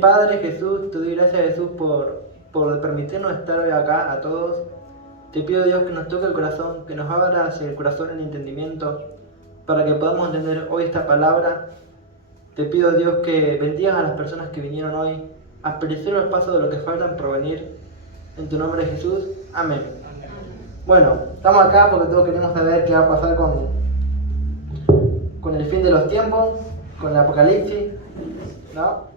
Padre, Jesús, te doy gracias, Jesús, por permitirnos estar hoy acá a todos. Te pido, Dios, que nos toque el corazón, que nos abras el corazón, el entendimiento, para que podamos entender hoy esta palabra. Te pido, Dios, que bendigas a las personas que vinieron hoy, apercibe los pasos de lo que faltan por venir. En tu nombre, Jesús. Amén. Bueno, estamos acá porque todos queremos saber qué va a pasar con el fin de los tiempos, con el apocalipsis, ¿no?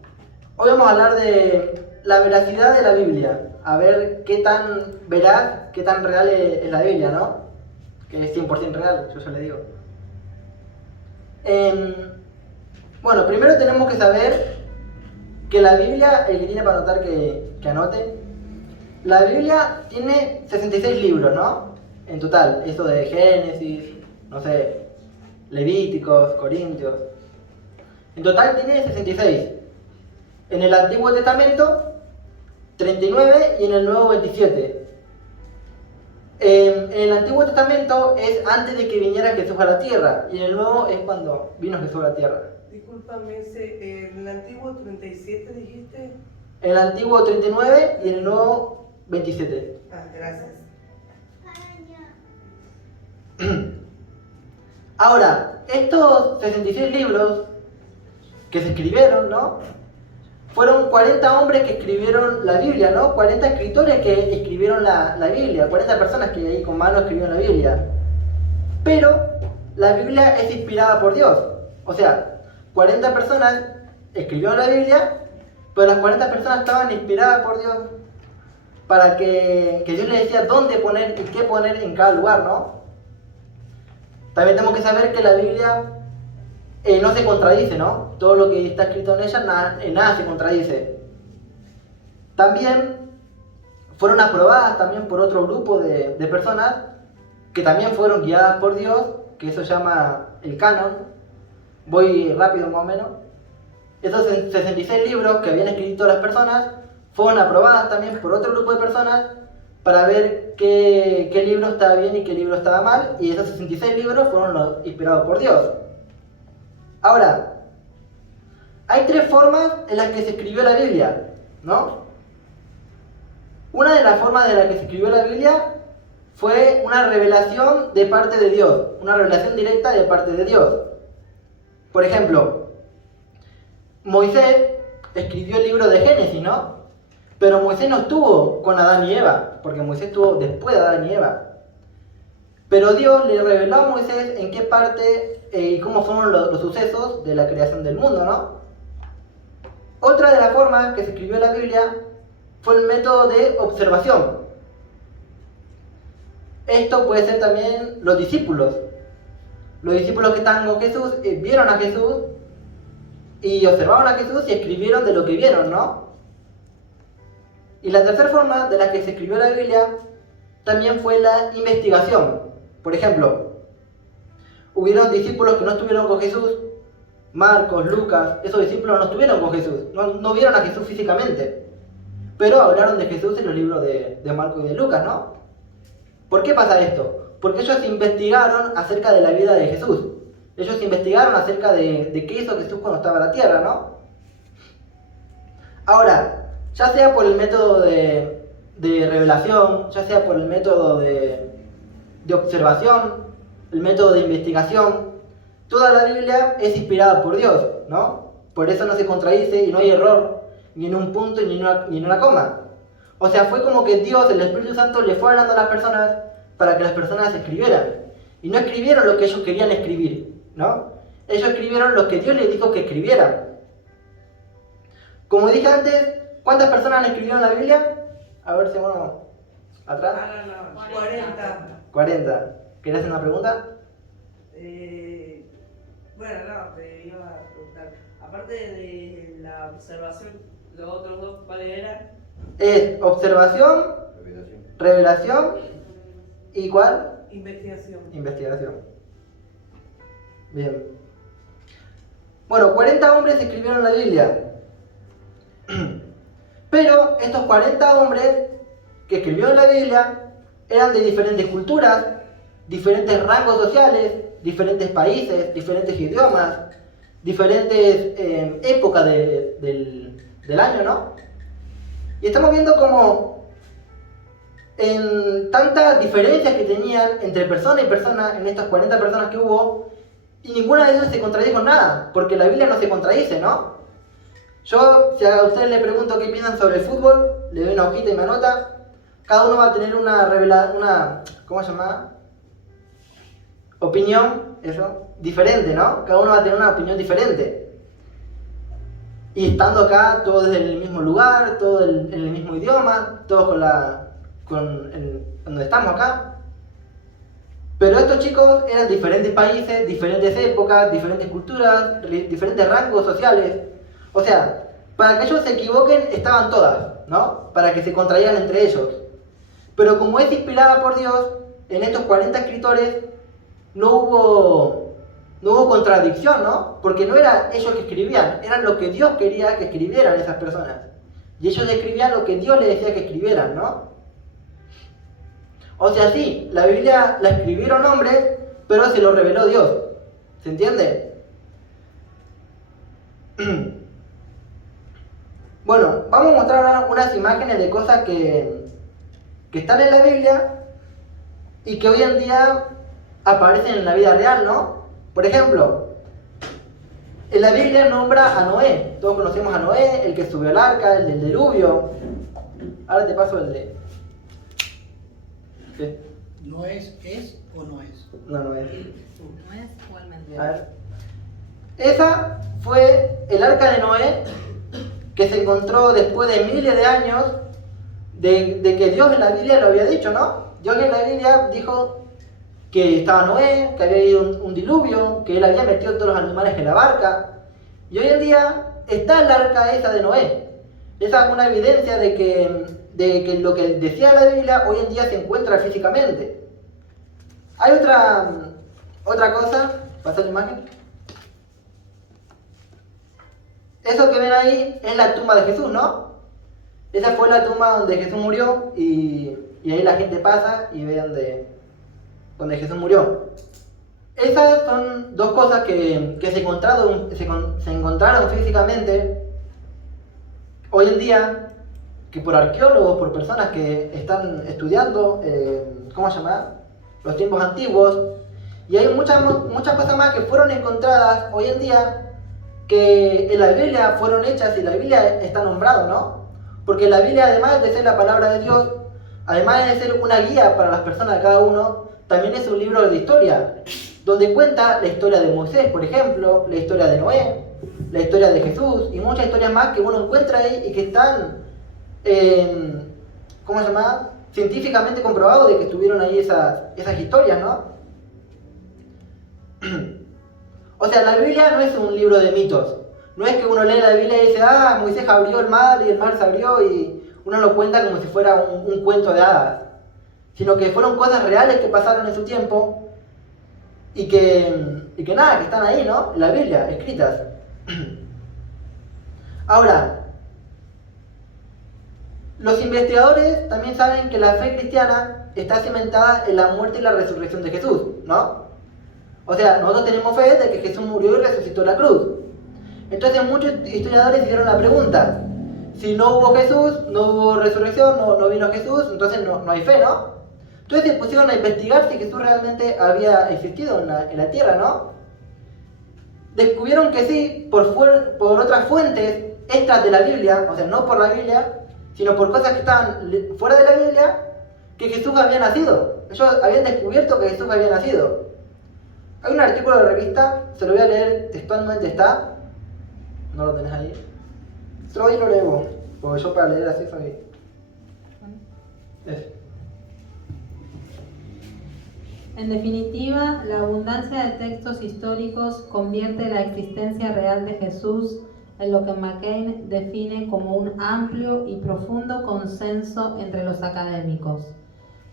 Hoy vamos a hablar de la veracidad de la Biblia, a ver qué tan veraz, qué tan real es la Biblia, ¿no? Que es 100% real, yo le digo. Bueno, primero tenemos que saber que la Biblia, el que tiene para anotar que anote, la Biblia tiene 66 libros, ¿no? En total, eso de Génesis, no sé, Levíticos, Corintios. En total tiene 66. En el Antiguo Testamento, 39 y en el Nuevo 27. En el Antiguo Testamento es antes de que viniera Jesús a la tierra y en el Nuevo es cuando vino Jesús a la tierra. Discúlpame, ¿en el Antiguo 37 dijiste? En el Antiguo 39 y en el Nuevo 27. Ah, gracias. Ahora, estos 66 libros que se escribieron, ¿no? Fueron 40 hombres que escribieron la Biblia, ¿no? 40 escritores que escribieron la Biblia, 40 personas que ahí con mano escribieron la Biblia. Pero la Biblia es inspirada por Dios. O sea, 40 personas escribieron la Biblia, pero las 40 personas estaban inspiradas por Dios para que Dios les decía dónde poner y qué poner en cada lugar, ¿no? También tenemos que saber que la Biblia no se contradice, ¿no? Todo lo que está escrito en ella, nada se contradice. También fueron aprobadas también por otro grupo de personas que también fueron guiadas por Dios, que eso se llama el canon. Voy rápido más o menos. Esos 66 libros que habían escrito las personas fueron aprobadas también por otro grupo de personas para ver qué libro estaba bien y qué libro estaba mal, y esos 66 libros fueron los inspirados por Dios. Ahora, hay tres formas en las que se escribió la Biblia, ¿no? Una de las formas de las que se escribió la Biblia fue una revelación de parte de Dios, una revelación directa de parte de Dios. Por ejemplo, Moisés escribió el libro de Génesis, ¿no? Pero Moisés no estuvo con Adán y Eva, porque Moisés estuvo después de Adán y Eva. Pero Dios le reveló a Moisés en qué parte y cómo fueron los sucesos de la creación del mundo, ¿no? Otra de las formas que se escribió la Biblia fue el método de observación. Esto puede ser también los discípulos. Los discípulos que estaban con Jesús vieron a Jesús y observaron a Jesús y escribieron de lo que vieron, ¿no? Y la tercera forma de la que se escribió la Biblia también fue la investigación. Por ejemplo, hubieron discípulos que no estuvieron con Jesús, Marcos, Lucas, esos discípulos no estuvieron con Jesús, no vieron a Jesús físicamente, pero hablaron de Jesús en los libros de Marcos y de Lucas, ¿no? ¿Por qué pasa esto? Porque ellos investigaron acerca de la vida de Jesús. Ellos investigaron acerca de qué hizo Jesús cuando estaba en la tierra, ¿no? Ahora, ya sea por el método de revelación, ya sea por el método de observación, el método de investigación, toda la Biblia es inspirada por Dios, ¿no? Por eso no se contradice y no hay error, ni en un punto ni en una coma. O sea, fue como que Dios, el Espíritu Santo, le fue hablando a las personas para que las personas escribieran. Y no escribieron lo que ellos querían escribir, ¿no? Ellos escribieron lo que Dios les dijo que escribieran. Como dije antes, ¿cuántas personas escribieron la Biblia? A ver si uno atrás. 40. ¿Querés hacer una pregunta? Bueno, no, te iba a preguntar. Aparte de la observación, los otros dos, ¿cuáles eran? Es observación, revelación y ¿cuál? Investigación. Bien. Bueno, 40 hombres escribieron la Biblia. Pero estos 40 hombres que escribieron la Biblia eran de diferentes culturas, diferentes rangos sociales, diferentes países, diferentes idiomas, diferentes épocas del año, ¿no? Y estamos viendo como en tantas diferencias que tenían entre persona y persona, en estas 40 personas que hubo, y ninguna de ellas se contradijo en nada, porque la Biblia no se contradice, ¿no? Yo, si a ustedes les pregunto qué piensan sobre el fútbol, le doy una hojita y me anota. Cada uno va a tener ¿cómo se llama? Opinión, eso, diferente, ¿no? Cada uno va a tener una opinión diferente. Y estando acá, todos en el mismo lugar, todos en el mismo idioma, todos donde estamos acá. Pero estos chicos eran diferentes países, diferentes épocas, diferentes culturas, diferentes rangos sociales. O sea, para que ellos se equivoquen estaban todas, ¿no? Para que se contraigan entre ellos. Pero como es inspirada por Dios, en estos 40 escritores no hubo contradicción, ¿no? Porque no era ellos que escribían, era lo que Dios quería que escribieran esas personas. Y ellos escribían lo que Dios les decía que escribieran, ¿no? O sea, sí, la Biblia la escribieron hombres, pero se lo reveló Dios. ¿Se entiende? Bueno, vamos a mostrar ahora unas imágenes de cosas que están en la Biblia y que hoy en día aparecen en la vida real, ¿no? Por ejemplo, en la Biblia nombra a Noé. Todos conocemos a Noé, el que subió al arca, el del diluvio. Ahora te paso el de... ¿Qué? ¿No es o no es? No, no es. ¿No es o el A mendero? ver. Esa fue el arca de Noé, que se encontró después de miles de años de que Dios en la Biblia lo había dicho, ¿no? Dios en la Biblia dijo que estaba Noé, que había habido un diluvio, que él había metido todos los animales en la barca. Y hoy en día está el arca esa de Noé. Esa es una evidencia de que lo que decía la Biblia hoy en día se encuentra físicamente. Hay otra cosa, pasa la imagen. Eso que ven ahí es la tumba de Jesús, ¿no? Esa fue la tumba donde Jesús murió y ahí la gente pasa y ve donde Jesús murió. Esas son dos cosas que se encontraron físicamente hoy en día, que por arqueólogos, por personas que están estudiando, ¿cómo se llama? Los tiempos antiguos, y hay muchas cosas más que fueron encontradas hoy en día que en la Biblia fueron hechas y la Biblia está nombrado, ¿no? Porque la Biblia, además de ser la palabra de Dios, además de ser una guía para las personas de cada uno, también es un libro de historia, donde cuenta la historia de Moisés, por ejemplo, la historia de Noé, la historia de Jesús y muchas historias más que uno encuentra ahí y que están, ¿cómo se llama? Científicamente comprobado de que estuvieron ahí esas historias, ¿no? O sea, la Biblia no es un libro de mitos. No es que uno lee la Biblia y dice, ah, Moisés abrió el mar y el mar se abrió y uno lo cuenta como si fuera un cuento de hadas. Sino que fueron cosas reales que pasaron en su tiempo y que nada, que están ahí, ¿no? En la Biblia, escritas. Ahora, los investigadores también saben que la fe cristiana está cimentada en la muerte y la resurrección de Jesús, ¿no? O sea, nosotros tenemos fe de que Jesús murió y resucitó en la cruz. Entonces muchos historiadores hicieron la pregunta, si no hubo Jesús, no hubo resurrección, no vino Jesús, entonces no hay fe, ¿no? Entonces se pusieron a investigar si Jesús realmente había existido en la tierra, ¿no? Descubrieron que sí, por otras fuentes extras de la Biblia, o sea, no por la Biblia, sino por cosas que estaban fuera de la Biblia, que Jesús había nacido. Ellos habían descubierto que Jesús había nacido. Hay un artículo de revista, se lo voy a leer textualmente, está. ¿No lo tenés ahí? Se lo doy y lo leo, porque yo para leer así soy... En definitiva, la abundancia de textos históricos convierte la existencia real de Jesús en lo que McCain define como un amplio y profundo consenso entre los académicos,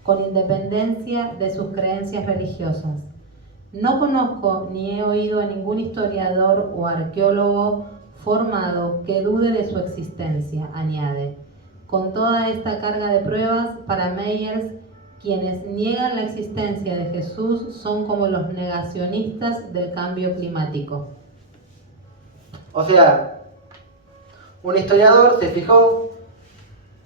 con independencia de sus creencias religiosas. No conozco ni he oído a ningún historiador o arqueólogo formado que dude de su existencia, añade. Con toda esta carga de pruebas, para Myers, quienes niegan la existencia de Jesús son como los negacionistas del cambio climático. O sea, un historiador se fijó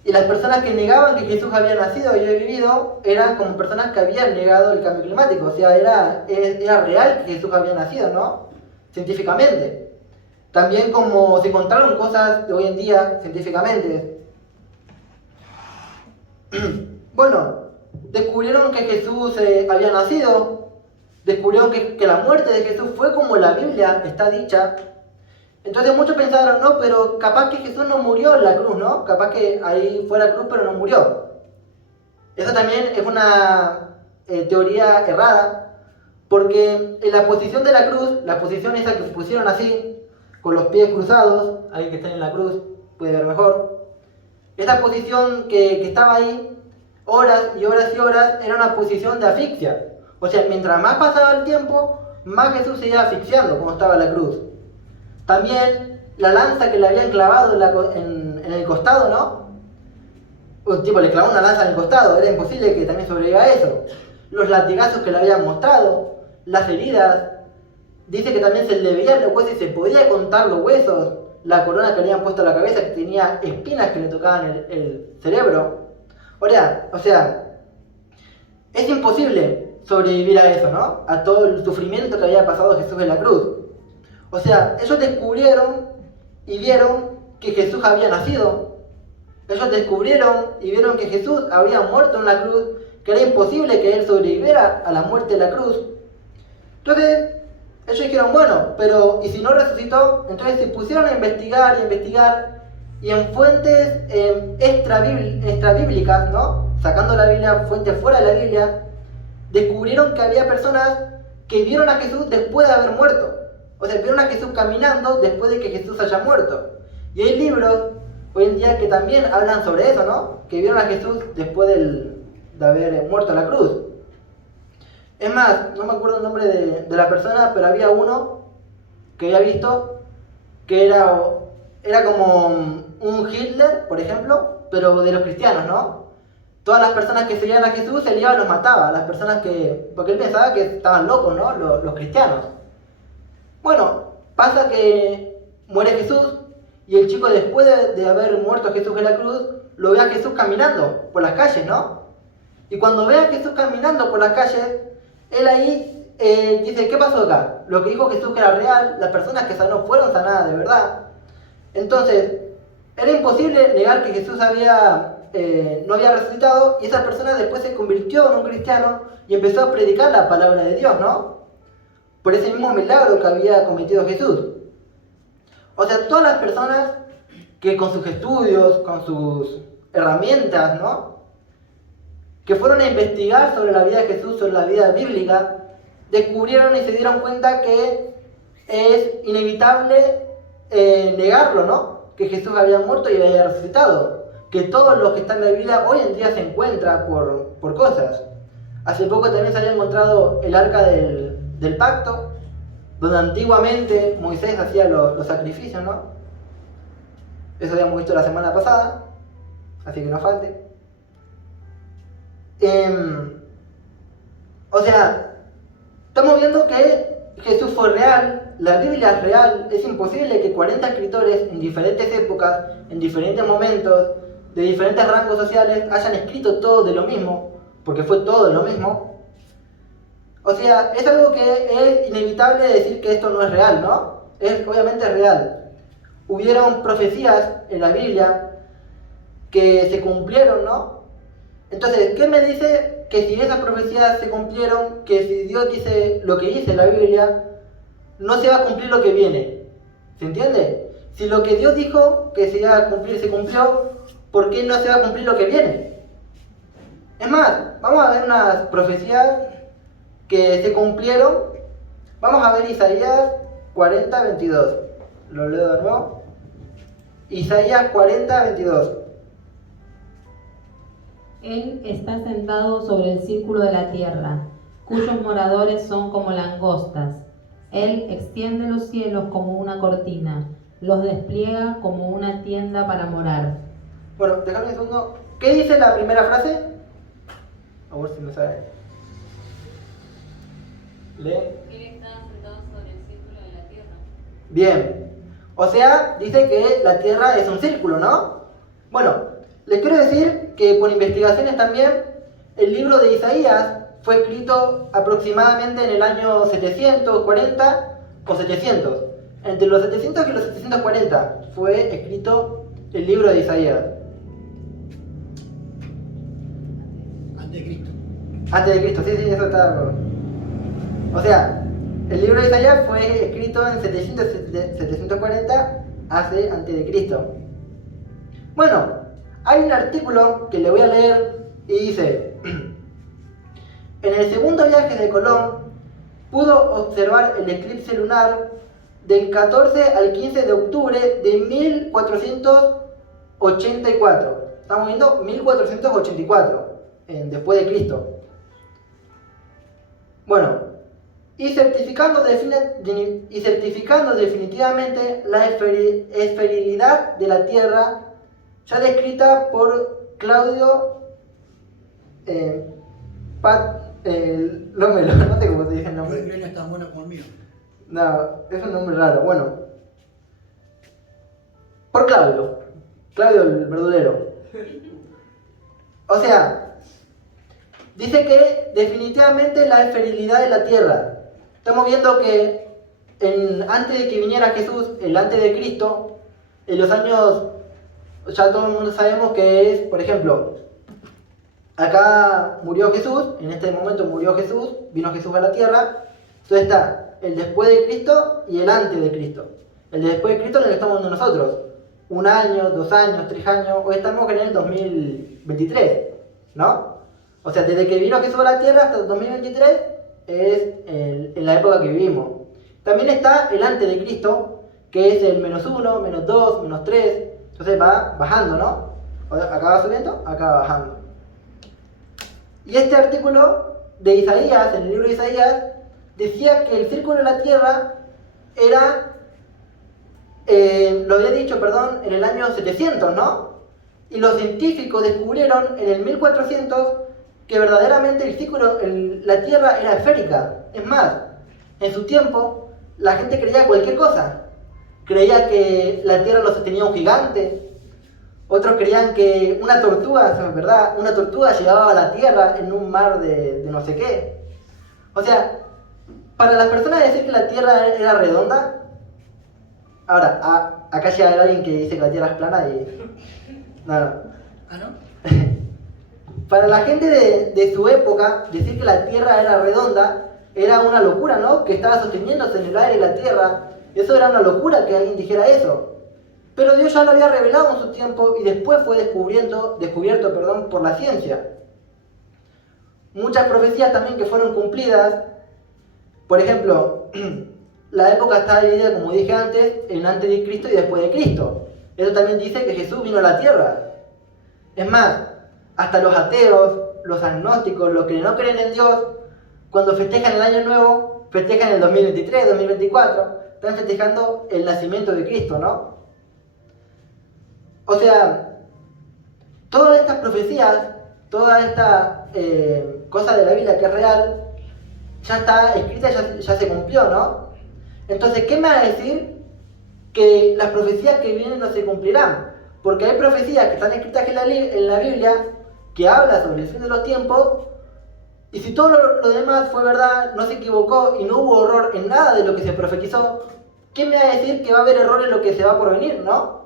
y las personas que negaban que Jesús había nacido y había vivido eran como personas que habían negado el cambio climático. O sea, era real que Jesús había nacido, ¿no? Científicamente. También como se encontraron cosas de hoy en día científicamente. Bueno, descubrieron que Jesús había nacido. Descubrieron que la muerte de Jesús fue como la Biblia está dicha. Entonces muchos pensaron, no, pero capaz que Jesús no murió en la cruz, ¿no? Capaz que ahí fue la cruz, pero no murió. Eso también es una teoría errada, porque en la posición de la cruz, la posición esa que pusieron así, con los pies cruzados, ahí que están en la cruz, puede ver mejor. Esa posición que estaba ahí, horas y horas y horas, era una posición de asfixia. O sea, mientras más pasaba el tiempo, más Jesús se iba asfixiando como estaba en la cruz. También la lanza que le habían clavado en el costado, ¿no? Un tipo le clavó una lanza en el costado, era imposible que también sobreviva a eso. Los latigazos que le habían mostrado, las heridas, dice que también se le veían los huesos y se podía contar los huesos, la corona que le habían puesto a la cabeza que tenía espinas que le tocaban el cerebro. O sea, es imposible sobrevivir a eso, ¿no? A todo el sufrimiento que había pasado Jesús en la cruz. O sea, ellos descubrieron y vieron que Jesús había nacido. Ellos descubrieron y vieron que Jesús había muerto en la cruz, que era imposible que él sobreviviera a la muerte de la cruz. Entonces, ellos dijeron, bueno, pero ¿y si no resucitó? Entonces se pusieron a investigar, y en fuentes extrabíblicas, ¿no? Sacando la Biblia, fuentes fuera de la Biblia, descubrieron que había personas que vieron a Jesús después de haber muerto. O sea, vieron a Jesús caminando después de que Jesús haya muerto. Y hay libros hoy en día que también hablan sobre eso, ¿no? Que vieron a Jesús después de haber muerto en la cruz. Es más, no me acuerdo el nombre de la persona, pero había uno que había visto que era como un Hitler, por ejemplo, pero de los cristianos, ¿no? Todas las personas que seguían a Jesús, él iba y los mataba. Las personas porque él pensaba que estaban locos, ¿no? Los cristianos. Bueno, pasa que muere Jesús y el chico después de haber muerto Jesús en la cruz, lo ve a Jesús caminando por las calles, ¿no? Y cuando ve a Jesús caminando por las calles, él ahí dice, ¿qué pasó acá? Lo que dijo Jesús que era real, las personas que sanó fueron sanadas de verdad. Entonces, era imposible negar que Jesús no había resucitado, y esa persona después se convirtió en un cristiano y empezó a predicar la palabra de Dios, ¿no? Por ese mismo milagro que había cometido Jesús. O sea, todas las personas que con sus estudios, con sus herramientas, ¿no? Que fueron a investigar sobre la vida de Jesús, sobre la vida bíblica, descubrieron y se dieron cuenta que es inevitable negarlo, ¿no? Que Jesús había muerto y había resucitado. Que todos los que están en la Biblia hoy en día se encuentran por cosas. Hace poco también se había encontrado el arca del pacto, donde antiguamente Moisés hacía los sacrificios, ¿no? Eso habíamos visto la semana pasada, así que no falte. O sea, estamos viendo que Jesús fue real, la Biblia es real, es imposible que 40 escritores en diferentes épocas, en diferentes momentos, de diferentes rangos sociales, hayan escrito todo de lo mismo, porque fue todo de lo mismo. O sea, es algo que es inevitable decir que esto no es real, ¿no? Es obviamente real. Hubieron profecías en la Biblia que se cumplieron, ¿no? Entonces, ¿qué me dice? Que si esas profecías se cumplieron, que si Dios dice lo que dice la Biblia, no se va a cumplir lo que viene. ¿Se entiende? Si lo que Dios dijo que se iba a cumplir se cumplió, ¿por qué no se va a cumplir lo que viene? Es más, vamos a ver unas profecías que se cumplieron. Vamos a ver Isaías 40:22. Lo leo de nuevo. Isaías 40:22. Él está sentado sobre el círculo de la tierra, cuyos moradores son como langostas. Él extiende los cielos como una cortina, los despliega como una tienda para morar. Bueno, déjame un segundo. ¿Qué dice la primera frase? A ver si me sabe. Lee. Él está sentado sobre el círculo de la tierra. Bien. O sea, dice que la Tierra es un círculo, ¿no? Bueno, les quiero decir que por investigaciones también, el libro de Isaías fue escrito aproximadamente en el año 740 o 700. Entre los 700 y los 740 fue escrito el libro de Isaías. Antes de Cristo. Antes de Cristo, sí, eso está. O sea, el libro de Isaías fue escrito en 740 antes de Cristo. Bueno, hay un artículo que le voy a leer y dice: en el segundo viaje de Colón pudo observar el eclipse lunar del 14 al 15 de octubre de 1484. Estamos viendo 1484, después de Cristo. Bueno, y certificando definitivamente la esferilidad de la Tierra, ya descrita por Claudio Lomelo, no sé cómo se dice el Tu nombre. inglés no es tan bueno como el mío. No, es un nombre raro. Bueno, por Claudio el verdulero. O sea, dice que definitivamente la esferilidad de la Tierra. Estamos viendo que antes de que viniera Jesús, el antes de Cristo, en los años, ya todo el mundo sabemos que es, por ejemplo, acá murió Jesús, en este momento murió Jesús, vino Jesús a la Tierra. Entonces está el después de Cristo y el antes de Cristo. El de después de Cristo es el que estamos viendo nosotros. 1 año, 2 años, 3 años, hoy estamos en el 2023, ¿no? O sea, desde que vino Jesús a la Tierra hasta el 2023 es en la época que vivimos. También está el antes de Cristo, que es el -1, -2, -3, entonces va bajando, ¿no? Acá va subiendo, acá va bajando. Y este artículo de Isaías, en el libro de Isaías, decía que el círculo de la Tierra era, lo había dicho, perdón, en el año 700, ¿no? Y los científicos descubrieron en el 1400 que verdaderamente el círculo, la Tierra era esférica. Es más, en su tiempo la gente creía cualquier cosa. Creía que la Tierra lo sostenía un gigante. Otros creían que una tortuga, es verdad, una tortuga llegaba a la Tierra en un mar de no sé qué. O sea, para las personas decir que la Tierra era redonda, ahora, acá llega alguien que dice que la Tierra es plana y... No. ¿Ah, no? Para la gente de su época, decir que la Tierra era redonda era una locura, ¿no? Que estaba sosteniéndose en el aire la Tierra. Eso era una locura que alguien dijera eso. Pero Dios ya lo había revelado en su tiempo y después fue descubierto, por la ciencia. Muchas profecías también que fueron cumplidas. Por ejemplo, la época está dividida, como dije antes, en antes de Cristo y después de Cristo. Eso también dice que Jesús vino a la Tierra. Es más, hasta los ateos, los agnósticos, los que no creen en Dios, cuando festejan el Año Nuevo, festejan el 2023, 2024, están festejando el nacimiento de Cristo, ¿no? O sea, todas estas profecías, toda esta cosa de la Biblia que es real, ya está escrita, ya se cumplió, ¿no? Entonces, ¿qué me va a decir que las profecías que vienen no se cumplirán? Porque hay profecías que están escritas en la Biblia que habla sobre el fin de los tiempos, y si todo lo demás fue verdad, no se equivocó y no hubo error en nada de lo que se profetizó, ¿qué me va a decir que va a haber error en lo que se va por venir, no?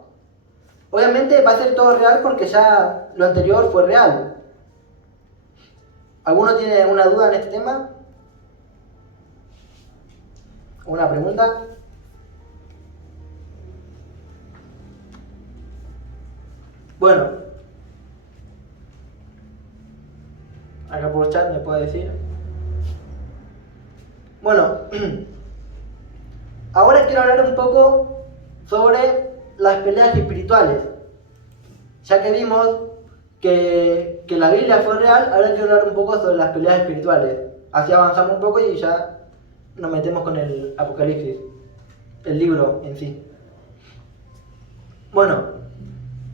Obviamente va a ser todo real porque ya lo anterior fue real. ¿Alguno tiene alguna duda en este tema? ¿Una pregunta? Bueno, acá por chat me puede decir. Bueno, ahora quiero hablar un poco sobre las peleas espirituales. Ya que vimos que la Biblia fue real, ahora quiero hablar un poco sobre las peleas espirituales. Así avanzamos un poco y ya nos metemos con el Apocalipsis, el libro en sí. Bueno,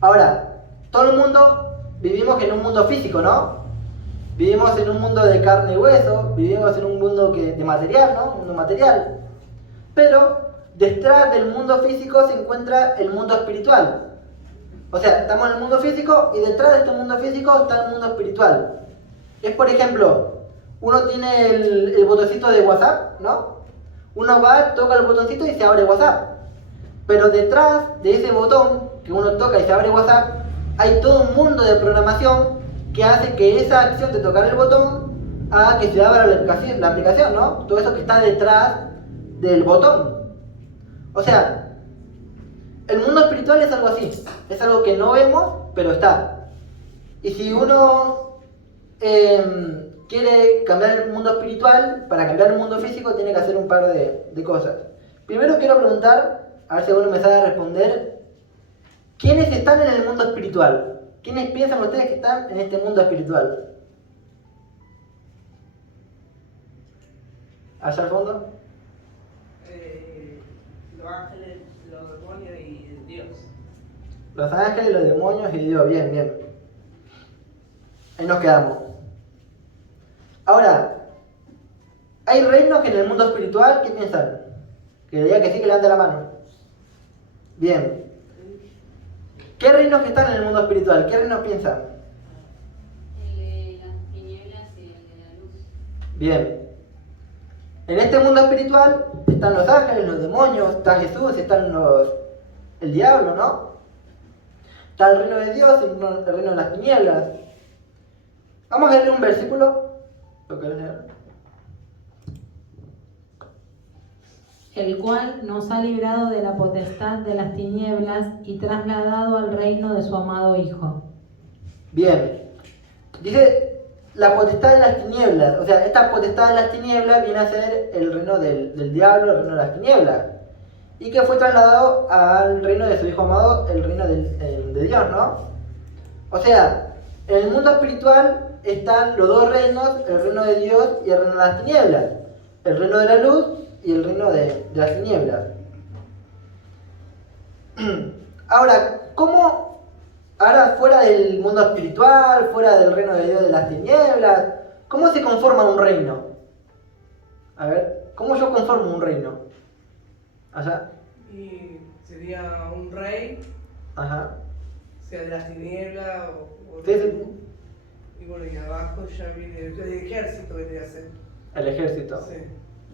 ahora, todo el mundo vivimos en un mundo físico, ¿no? Vivimos en un mundo de carne y hueso, vivimos en un mundo de material, ¿no? Un mundo material. Pero detrás del mundo físico se encuentra el mundo espiritual. O sea, estamos en el mundo físico y detrás de este mundo físico está el mundo espiritual. Es, por ejemplo, uno tiene el botoncito de WhatsApp, ¿no? Uno va, toca el botoncito y se abre WhatsApp. Pero detrás de ese botón que uno toca y se abre WhatsApp, hay todo un mundo de programación que hace que esa acción de tocar el botón haga que se abra la aplicación, ¿no? Todo eso que está detrás del botón. O sea, el mundo espiritual es algo así. Es algo que no vemos, pero está. Y si uno quiere cambiar el mundo espiritual, para cambiar el mundo físico tiene que hacer un par de cosas. Primero quiero preguntar, a ver si alguno me sabe responder, ¿quiénes están en el mundo espiritual? ¿Quiénes piensan ustedes que están en este mundo espiritual? ¿Allá al fondo? Los ángeles, los demonios y Dios. Los ángeles, los demonios y Dios. Bien, bien. Ahí nos quedamos. Ahora, ¿hay reinos que en el mundo espiritual? ¿Qué piensan? Que le diga que sí, que levante la mano. Bien. ¿Qué reinos que están en el mundo espiritual? ¿Qué reinos piensan? El de las tinieblas y el de la luz. Bien. En este mundo espiritual están los ángeles, los demonios, está Jesús, están el diablo, ¿no? Está el reino de Dios, el reino de las tinieblas. Vamos a leer un versículo. ¿Lo querés leer? El cual nos ha librado de la potestad de las tinieblas y trasladado al reino de su amado Hijo. Bien. Dice la potestad de las tinieblas. O sea, esta potestad de las tinieblas viene a ser el reino del diablo, el reino de las tinieblas. Y que fue trasladado al reino de su Hijo amado, el reino de Dios, ¿no? O sea, en el mundo espiritual están los dos reinos, el reino de Dios y el reino de las tinieblas. El reino de la luz y el reino de las tinieblas. Ahora, ¿cómo, ahora fuera del mundo espiritual, fuera del reino de Dios de las tinieblas, cómo se conforma un reino? A ver, ¿cómo yo conformo un reino? Allá. Y sería un rey, Ajá. sea de las tinieblas o Sí, sí. Y bueno, y abajo ya viene el ejército vendría a ser. El ejército. Sí.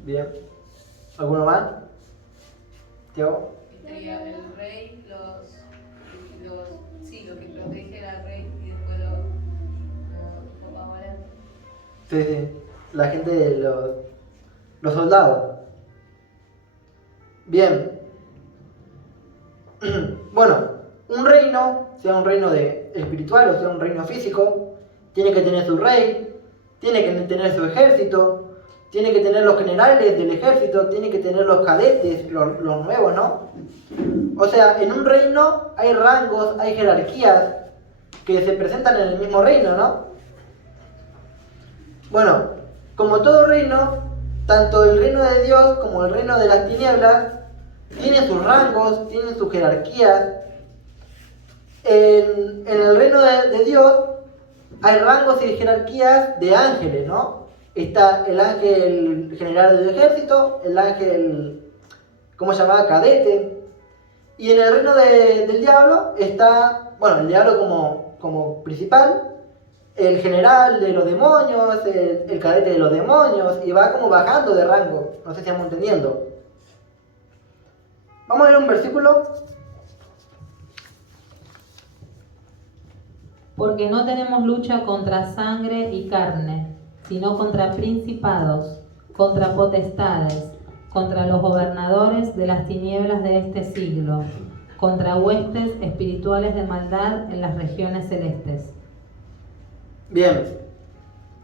Bien. ¿Alguno más? ¿Tiago? Estaría el rey, sí, lo que protege al rey y después lo va volando. Sí, sí. La gente de los soldados. Bien. Bueno, un reino, sea un reino espiritual o sea un reino físico, tiene que tener su rey, tiene que tener su ejército, tiene que tener los generales del ejército, tiene que tener los cadetes, los nuevos, ¿no? O sea, en un reino hay rangos, hay jerarquías que se presentan en el mismo reino, ¿no? Bueno, como todo reino, tanto el reino de Dios como el reino de las tinieblas tienen sus rangos, tienen sus jerarquías. En el reino de Dios hay rangos y jerarquías de ángeles, ¿no? Está el ángel general del ejército, el ángel, ¿cómo se llamaba? Cadete. Y en el reino del diablo está, bueno, el diablo como principal, el general de los demonios, el cadete de los demonios, y va como bajando de rango. No sé si estamos entendiendo. Vamos a ver un versículo. Porque no tenemos lucha contra sangre y carne, sino contra principados, contra potestades, contra los gobernadores de las tinieblas de este siglo, contra huestes espirituales de maldad en las regiones celestes. Bien.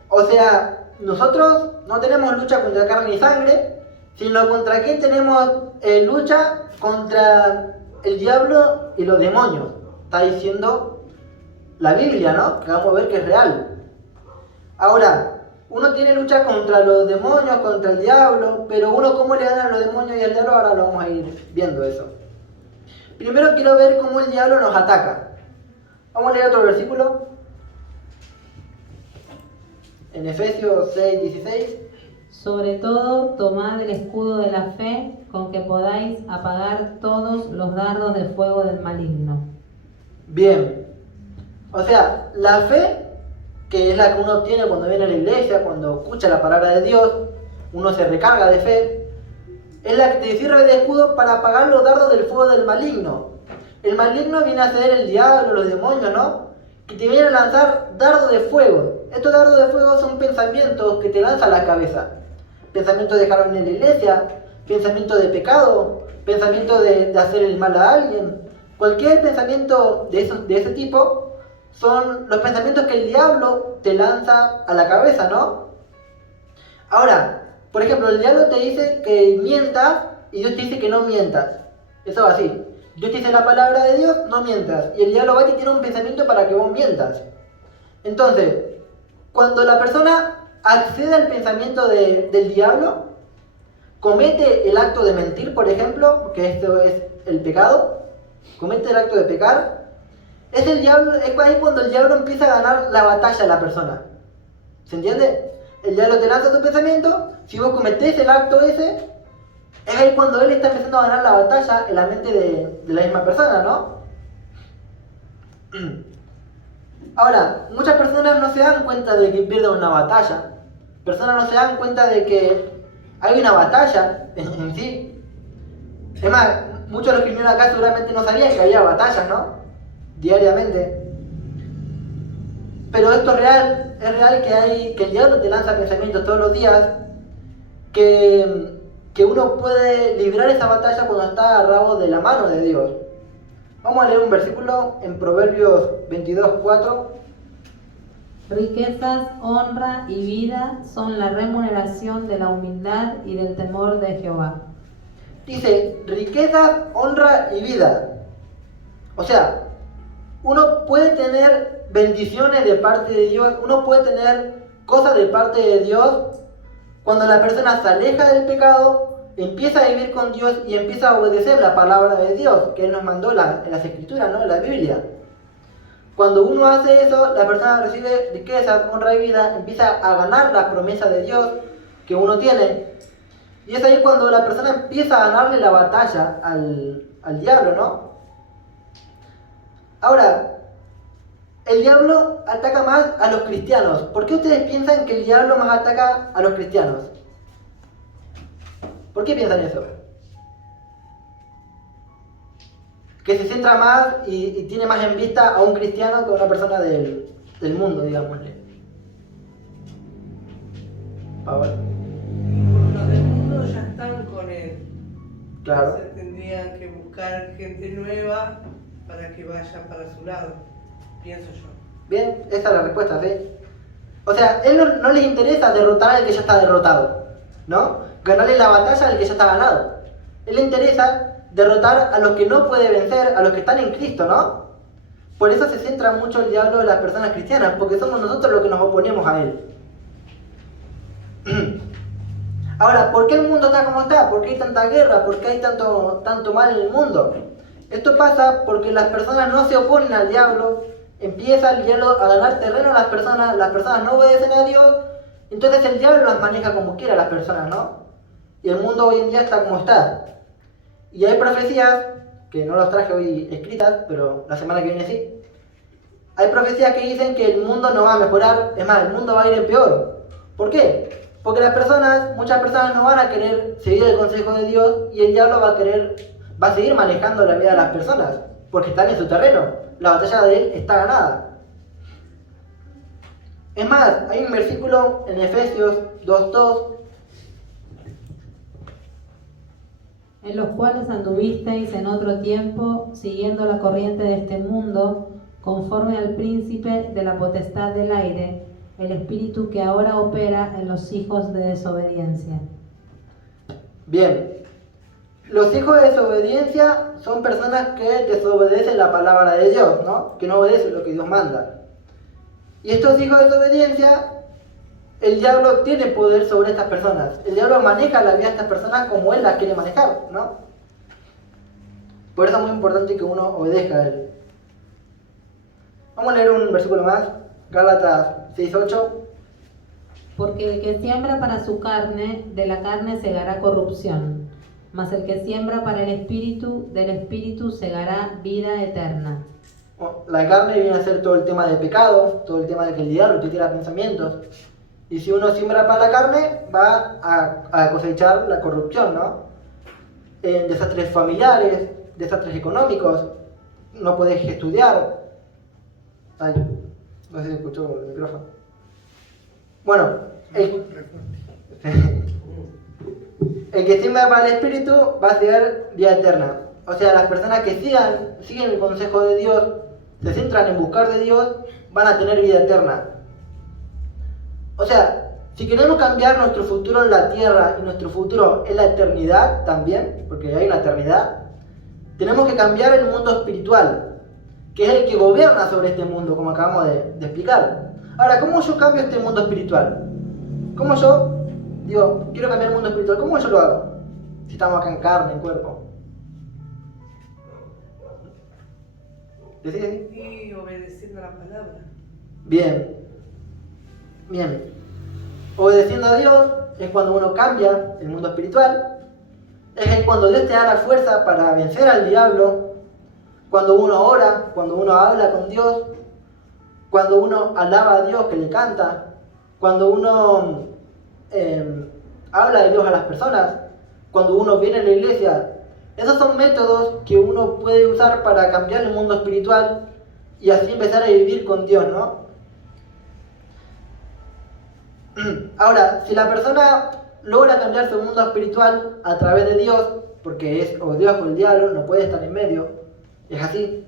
O sea, nosotros no tenemos lucha contra carne y sangre, sino contra quién tenemos lucha contra el diablo y los demonios. Está diciendo la Biblia, ¿no? Que vamos a ver que es real. Ahora, uno tiene lucha contra los demonios, contra el diablo, pero uno cómo le gana a los demonios y al diablo, ahora lo vamos a ir viendo eso. Primero quiero ver cómo el diablo nos ataca. Vamos a leer otro versículo. En Efesios 6:16. Sobre todo, tomad el escudo de la fe, con que podáis apagar todos los dardos de fuego del maligno. Bien. O sea, la fe, que es la que uno tiene cuando viene a la iglesia, cuando escucha la palabra de Dios, uno se recarga de fe, es la que te sirve de escudo para apagar los dardos del fuego del maligno. El maligno viene a ser el diablo, los demonios, ¿no? Que te vienen a lanzar dardos de fuego. Estos dardos de fuego son pensamientos que te lanzan a la cabeza. Pensamientos de dejar venir a la iglesia, pensamientos de pecado, pensamientos de hacer el mal a alguien. Cualquier pensamiento de ese tipo son los pensamientos que el diablo te lanza a la cabeza, ¿no? Ahora, por ejemplo, el diablo te dice que mientas y Dios te dice que no mientas. Eso va así. Dios te dice la palabra de Dios, no mientas. Y el diablo va y te tiene un pensamiento para que vos mientas. Entonces, cuando la persona accede al pensamiento del diablo, comete el acto de mentir, por ejemplo, que esto es el pecado, comete el acto de pecar, es ahí cuando el diablo empieza a ganar la batalla a la persona. ¿Se entiende? El diablo te lanza tu pensamiento, si vos cometés el acto ese, es ahí cuando él está empezando a ganar la batalla en la mente de la misma persona, ¿no? Ahora, muchas personas no se dan cuenta de que pierden una batalla. Personas no se dan cuenta de que hay una batalla en sí. Es más, muchos de los que vinieron acá seguramente no sabían que había batallas, ¿no? Diariamente. Pero esto es real que el diablo te lanza pensamientos todos los días, que uno puede librar esa batalla cuando está agarrado de la mano de Dios. Vamos a leer un versículo en Proverbios 22:4. Riquezas, honra y vida son la remuneración de la humildad y del temor de Jehová. Dice, riquezas, honra y vida. O sea, uno puede tener bendiciones de parte de Dios, uno puede tener cosas de parte de Dios cuando la persona se aleja del pecado, empieza a vivir con Dios y empieza a obedecer la palabra de Dios que Él nos mandó en las Escrituras, ¿no? En la Biblia. Cuando uno hace eso, la persona recibe riquezas, honra y vida, empieza a ganar la promesa de Dios que uno tiene. Y es ahí cuando la persona empieza a ganarle la batalla al diablo, ¿no? Ahora, el diablo ataca más a los cristianos. ¿Por qué ustedes piensan que el diablo más ataca a los cristianos? ¿Por qué piensan eso? Que se centra más y tiene más en vista a un cristiano que a una persona del mundo, digámosle. Pablo. Porque los del mundo ya están con él. Claro. Entonces tendrían que buscar gente nueva para que vaya para su lado, pienso yo. Bien, esa es la respuesta, ¿sí? O sea, él no les interesa derrotar al que ya está derrotado, ¿no? Ganarle la batalla al que ya está ganado. Él le interesa derrotar a los que no puede vencer, a los que están en Cristo, ¿no? Por eso se centra mucho el diablo en las personas cristianas, porque somos nosotros los que nos oponemos a él. Ahora, ¿por qué el mundo está como está? ¿Por qué hay tanta guerra? ¿Por qué hay tanto mal en el mundo? Esto pasa porque las personas no se oponen al diablo, empieza el diablo a ganar terreno a las personas no obedecen a Dios, entonces el diablo las maneja como quiera a las personas, ¿no? Y el mundo hoy en día está como está. Y hay profecías, que no las traje hoy escritas, pero la semana que viene sí. Hay profecías que dicen que el mundo no va a mejorar, es más, el mundo va a ir en peor. ¿Por qué? Porque muchas personas no van a querer seguir el consejo de Dios y el diablo va a seguir manejando la vida de las personas, porque están en su terreno. La batalla de él está ganada. Es más, hay un versículo en Efesios 2:2. En los cuales anduvisteis en otro tiempo, siguiendo la corriente de este mundo, conforme al príncipe de la potestad del aire, el espíritu que ahora opera en los hijos de desobediencia. Bien, los hijos de desobediencia son personas que desobedecen la palabra de Dios, ¿no? Que no obedecen lo que Dios manda. Y estos hijos de desobediencia, el diablo tiene poder sobre estas personas. El diablo maneja la vida de estas personas como él las quiere manejar, ¿no? Por eso es muy importante que uno obedezca a él. Vamos a leer un versículo más, Gálatas 6:8. Porque el que siembra para su carne, de la carne segará corrupción, mas el que siembra para el Espíritu, del Espíritu segará vida eterna. Bueno, la carne viene a ser todo el tema del pecado, todo el tema de que el diablo te tira pensamientos. Y si uno siembra para la carne, va a cosechar la corrupción, ¿no? Desastres familiares, desastres económicos, no podés estudiar. Ay, no sé si escuchó el micrófono. Bueno, el que siembra para el Espíritu va a tener vida eterna. O sea, las personas que siguen el consejo de Dios, se centran en buscar de Dios, van a tener vida eterna. O sea, si queremos cambiar nuestro futuro en la tierra y nuestro futuro en la eternidad también, porque hay una eternidad, tenemos que cambiar el mundo espiritual, que es el que gobierna sobre este mundo, como acabamos de explicar. Ahora, ¿cómo yo cambio este mundo espiritual? ¿Cómo yo digo, quiero cambiar el mundo espiritual? ¿Cómo yo lo hago? Si estamos acá en carne, en cuerpo. ¿Decís? Y obedeciendo la palabra. Bien. Bien. Obedeciendo a Dios es cuando uno cambia el mundo espiritual. Es cuando Dios te da la fuerza para vencer al diablo. Cuando uno ora, cuando uno habla con Dios. Cuando uno alaba a Dios, que le canta. Cuando uno habla de Dios a las personas. Cuando uno viene a la iglesia. Esos son métodos que uno puede usar para cambiar el mundo espiritual y así empezar a vivir con Dios, ¿no? Ahora, si la persona logra cambiar su mundo espiritual a través de Dios, porque es o Dios o el diablo, no puede estar en medio, es así.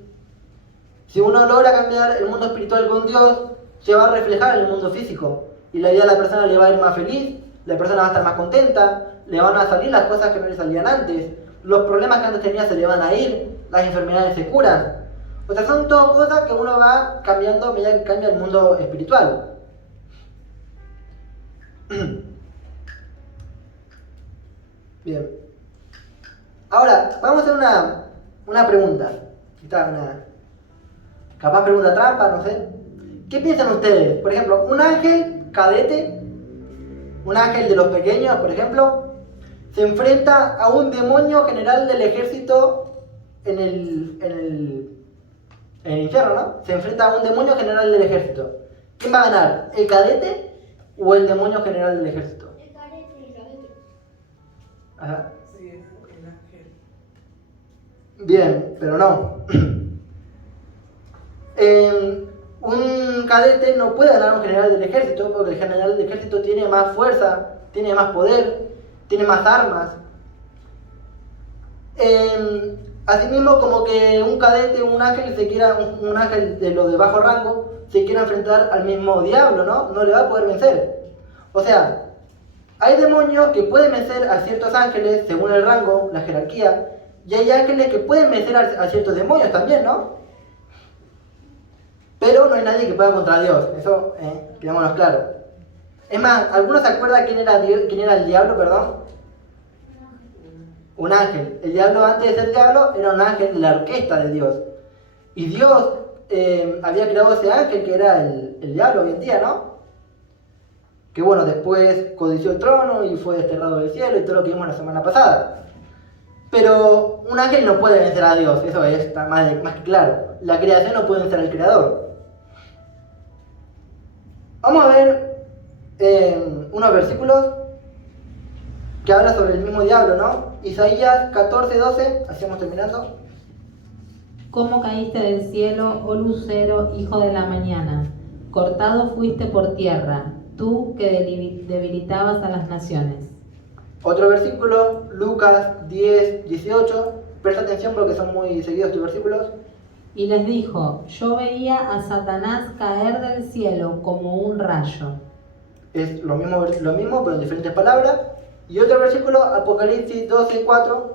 Si uno logra cambiar el mundo espiritual con Dios, se va a reflejar en el mundo físico y la vida de la persona le va a ir más feliz, la persona va a estar más contenta, le van a salir las cosas que no le salían antes. Los problemas que antes tenía se le van a ir, las enfermedades se curan. O sea, son todas cosas que uno va cambiando a medida que cambia el mundo espiritual. Bien. Ahora, vamos a hacer una pregunta. Capaz pregunta trampa, no sé. ¿Qué piensan ustedes? Por ejemplo, un ángel cadete, un ángel de los pequeños, por ejemplo, se enfrenta a un demonio general del ejército en el infierno, ¿no? Se enfrenta a un demonio general del ejército. ¿Quién va a ganar? ¿El cadete o el demonio general del ejército? El cadete. Ajá. Sí, el ángel. Bien, pero no. Un cadete no puede ganar a un general del ejército porque el general del ejército tiene más fuerza, tiene más poder, tiene más armas. Asimismo, como que un cadete, un ángel un ángel de los de bajo rango, se quiera enfrentar al mismo diablo, ¿no? No le va a poder vencer. O sea, hay demonios que pueden vencer a ciertos ángeles según el rango, la jerarquía, y hay ángeles que pueden vencer a ciertos demonios también, ¿no? Pero no hay nadie que pueda contra Dios, eso quedémonos claros. Es más, ¿algunos se acuerdan quién era el diablo, perdón? Un ángel. El diablo, antes de ser diablo, era un ángel de la orquesta de Dios. Y Dios había creado ese ángel que era el diablo hoy en día, ¿no? Que bueno, después codició el trono y fue desterrado del cielo y todo lo que vimos la semana pasada. Pero un ángel no puede vencer a Dios, eso está más que claro. La creación no puede vencer al creador. Vamos a ver unos versículos que habla sobre el mismo diablo, ¿no? Isaías 14:12, así vamos terminando. ¿Cómo caíste del cielo, oh lucero, hijo de la mañana? Cortado fuiste por tierra, tú que debilitabas a las naciones. Otro versículo, Lucas 10:18. Presta atención porque son muy seguidos estos versículos. Y les dijo, yo veía a Satanás caer del cielo como un rayo. Es lo mismo, pero en diferentes palabras. Y otro versículo, Apocalipsis 12:4.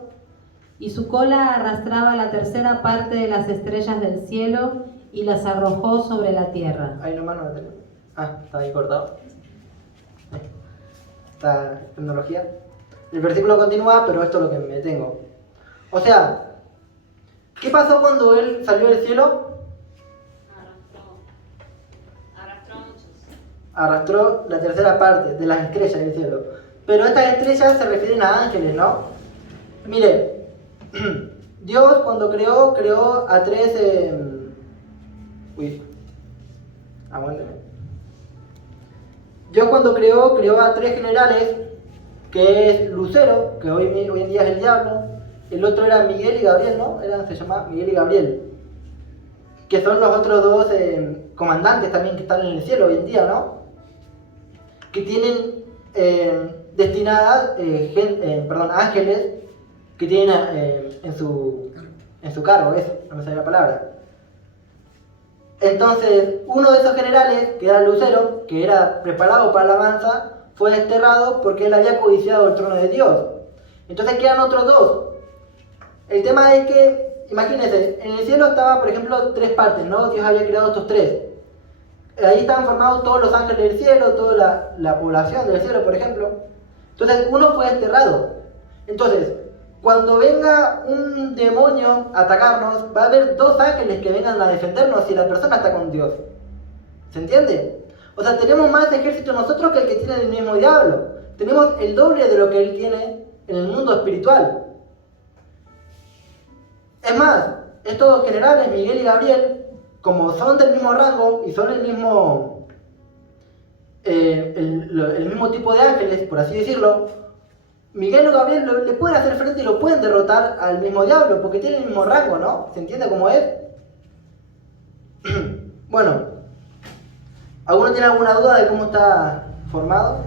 Y su cola arrastraba la tercera parte de las estrellas del cielo y las arrojó sobre la tierra. Ahí nomás no la tenemos. Ah, está ahí cortado. Esta tecnología. El versículo continúa, pero esto es lo que me tengo. O sea, ¿qué pasó cuando él salió del cielo? Arrastró a muchos. arrastró la tercera parte de las estrellas del cielo. Pero estas estrellas se refieren a ángeles, ¿no? Mire, Dios cuando creó a tres... aguánteme. Dios cuando creó a tres generales, que es Lucero, que hoy en día es el diablo, el otro era Miguel y Gabriel, ¿no? Se llama Miguel y Gabriel, que son los otros dos comandantes también que están en el cielo hoy en día, ¿no? Que tienen destinadas ángeles que tienen en su cargo, eso, no me sale la palabra. Entonces, uno de esos generales, que era Lucero, que era preparado para la alabanza, fue desterrado porque él había codiciado el trono de Dios. Entonces quedan otros dos. El tema es que, imagínense, en el cielo estaba, por ejemplo, tres partes, ¿no? Dios había creado estos tres. Ahí estaban formados todos los ángeles del cielo, toda la población del cielo, por ejemplo. Entonces, uno fue desterrado. Entonces, cuando venga un demonio a atacarnos, va a haber dos ángeles que vengan a defendernos si la persona está con Dios. ¿Se entiende? O sea, tenemos más ejército nosotros que el que tiene el mismo diablo. Tenemos el doble de lo que él tiene en el mundo espiritual. Es más, estos generales, Miguel y Gabriel, como son del mismo rango y son el mismo tipo de ángeles, por así decirlo, Miguel o Gabriel le pueden hacer frente y lo pueden derrotar al mismo diablo, porque tienen el mismo rango, ¿no? ¿Se entiende cómo es? Bueno, ¿alguno tiene alguna duda de cómo está formado?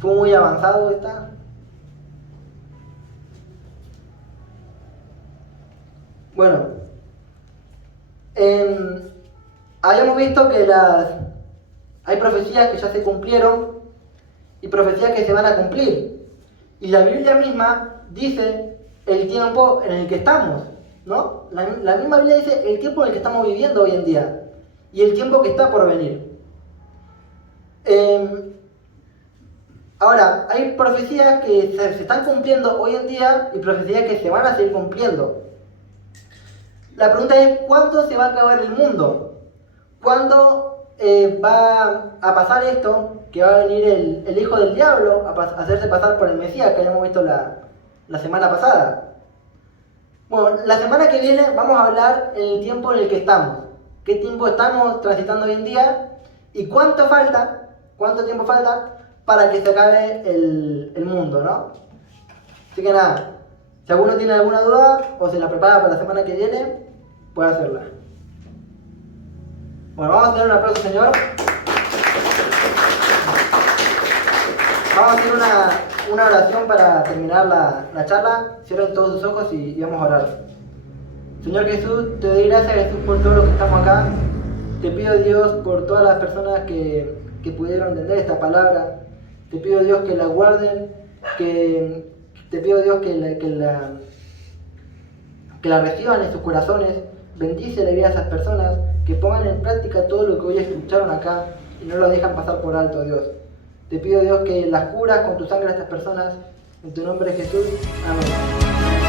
¿Fue muy avanzado esta? Bueno, habíamos visto que hay profecías que ya se cumplieron y profecías que se van a cumplir. Y la Biblia misma dice el tiempo en el que estamos, ¿no? La misma Biblia dice el tiempo en el que estamos viviendo hoy en día y el tiempo que está por venir. Ahora, hay profecías que se están cumpliendo hoy en día y profecías que se van a seguir cumpliendo. La pregunta es, ¿cuándo se va a acabar el mundo? ¿Cuándo va a pasar esto? Que va a venir el hijo del diablo a hacerse pasar por el Mesías, que habíamos visto la semana pasada. Bueno, la semana que viene vamos a hablar en el tiempo en el que estamos. ¿Qué tiempo estamos transitando hoy en día? ¿Y cuánto tiempo falta para que se acabe el mundo, ¿no? Así que nada, si alguno tiene alguna duda o se la prepara para la semana que viene, puede hacerla. Bueno, vamos a tener un aplauso, Señor. Vamos a hacer una oración para terminar la charla. Cierren todos sus ojos y vamos a orar. Señor Jesús, te doy gracias, Jesús, por todos los que estamos acá. Te pido, Dios, por todas las personas que pudieron entender esta palabra. Te pido, Dios, que la guarden, te pido, Dios, que la reciban en sus corazones. Bendice la vida de esas personas, que pongan en práctica todo lo que hoy escucharon acá y no lo dejan pasar por alto, Dios. Te pido, Dios, que las curas con tu sangre a estas personas. En tu nombre, Jesús. Amén.